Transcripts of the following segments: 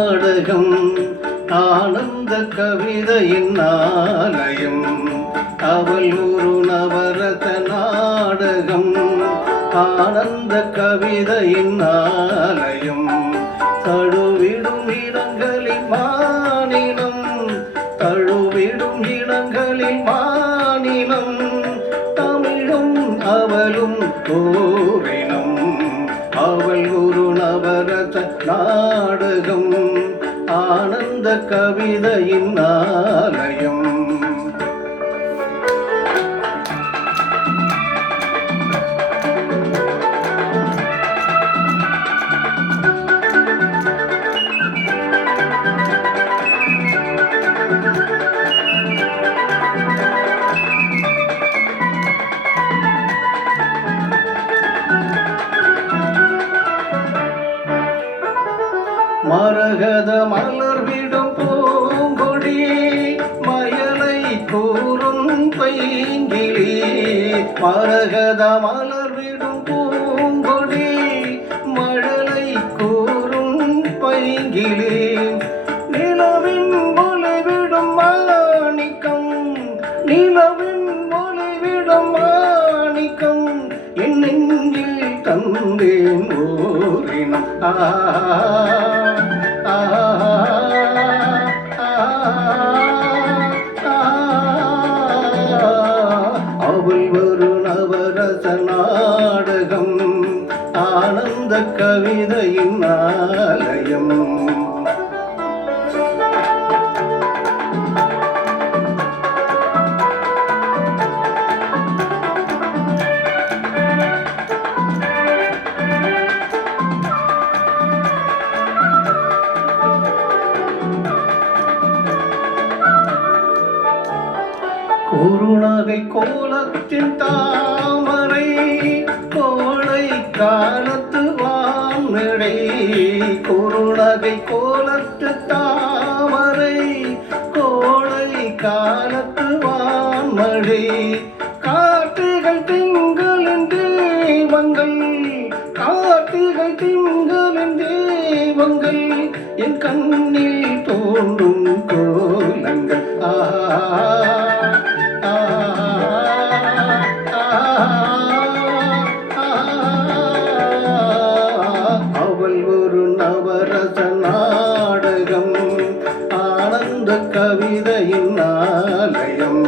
நாடகம் ஆனந்த கவிதையின் ஆலயம். அவள் ஒரு நவரத நாடகம் ஆனந்த கவிதையின் ஆலயம். தழுவிடும் இடங்களில் மாநிலம் தழுவிடும் இடங்களில் மாநிலம். தமிழும் அவளும் ஓரினம். அவள் ஒரு நவரத நாடகம் ஆனந்த கவிதையின் ஆலயம். மரகத மலர்விடும் பூங்கொடி மயலை கூறும் பைங்கிளி. மரகத மலர்விடும் பூங்கொடி மழலை கூறும் பைங்கிளி. நிலவின் ஒளிவிடும் மாணிக்கம் நிலவின் ஒளிவிடும் மாணிக்கம். என் நெஞ்சில் தந்தேன் ஓரினம். அவள் ஒரு நவரச நாடகம் ஆனந்த கவிதையின் ஆலயம். குறுநகை கோலத்தின் தாமரை கோடை காலத்து வான்மழை. குறுநகை கோலத்து தாமரை கோடை காலத்து வான்மழை. கார்த்திகை திங்களின் தெய்வங்கள் கார்த்திகை திங்களின் தெய்வங்கள் என் கண்ணில் தோன்றும் கோலங்கள். அவள் ஒரு நவரச நாடகம் ஆனந்த கவிதையின் ஆலயம்.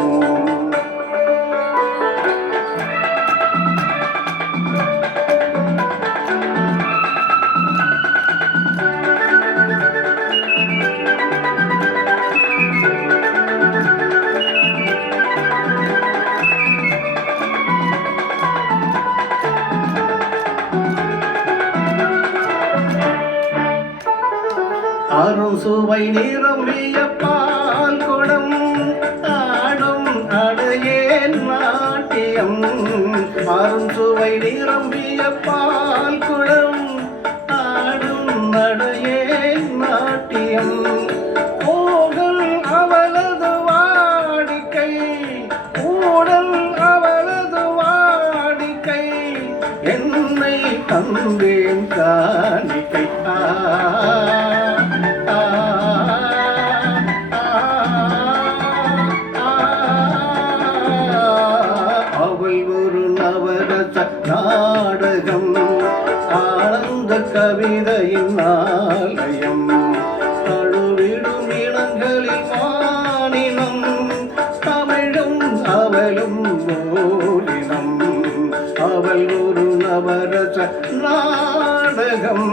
அரும் சுவை நிரம்பிய பால் குடம் ஆடும் அடையேன் நாட்டியம். அரும் சுவை நிரம்பிய பால் குடம் ஆடும் அடையேன் நாட்டியம். ஊடல் அவளது வாடிக்கை ஊடல் அவளது வாடிக்கை. என்னை தந்தேன் காணிக்கை. அவள் ஒரு நவரச நாடகம் ஆனந்த கவிதையின் ஆலயம். தழுவிடும் இனங்களில் மாநிலம் தமிழும் அவளும் ஓரினம். அவள் ஒரு நவரச நாடகம்.